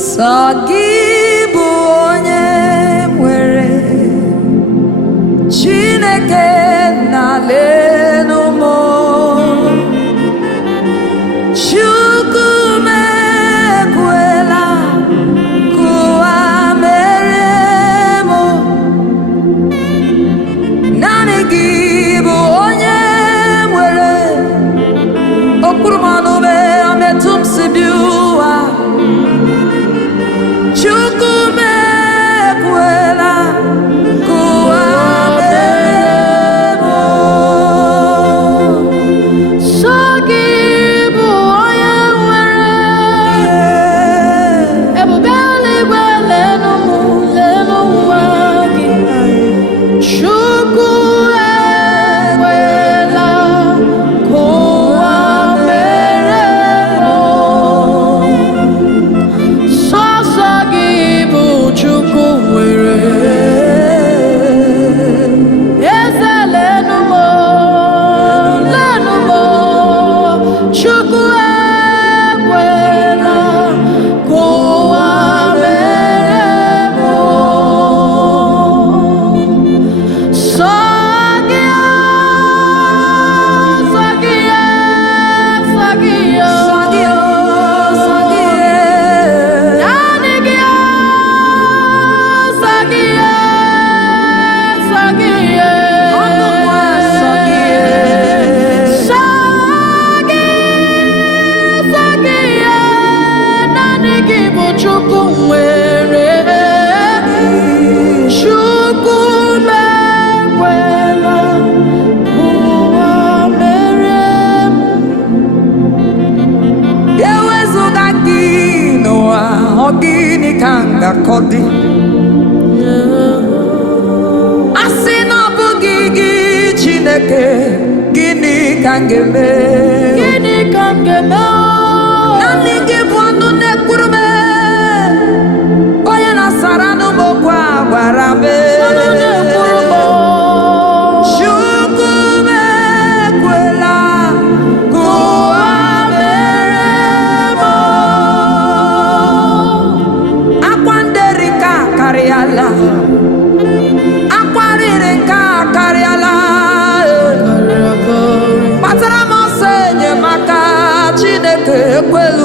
Sagibu onye nwere Chineke na lenu mo Chukwu mekwela kuwa mere mo Nani gị bụ onye nwere okpuru mmanụ me ametum si biwa Chukwu mekwela kuwa mere mo So gị bụ onye nwere ebube eluigwe lenu nwa gị Chukwu ekwela kuwa mere mo Sọsọ gị bụ Chukwu nwere eze lenu mo Chukwu ekwela kuwa mere mo Sọ gị Naanị gị naanị gị bụ Chukwu nwere Chukwu mekwela ụwa mere ewezuga gị n'ụwa ọ gịnị ka m ga-akọ dị a sị na ọ bụghị gị Chineke gịnị ka m ga-eme naanị gị bụ ọnụ na-ekwuru m onye na-asara n'ụmụ okwu a gwara m Chukwu mekwela kuwa mere mo akwa nderi nke a karịala akwa riri nke a karịala kpatara m ọsọ enyemaka Chineke ekwela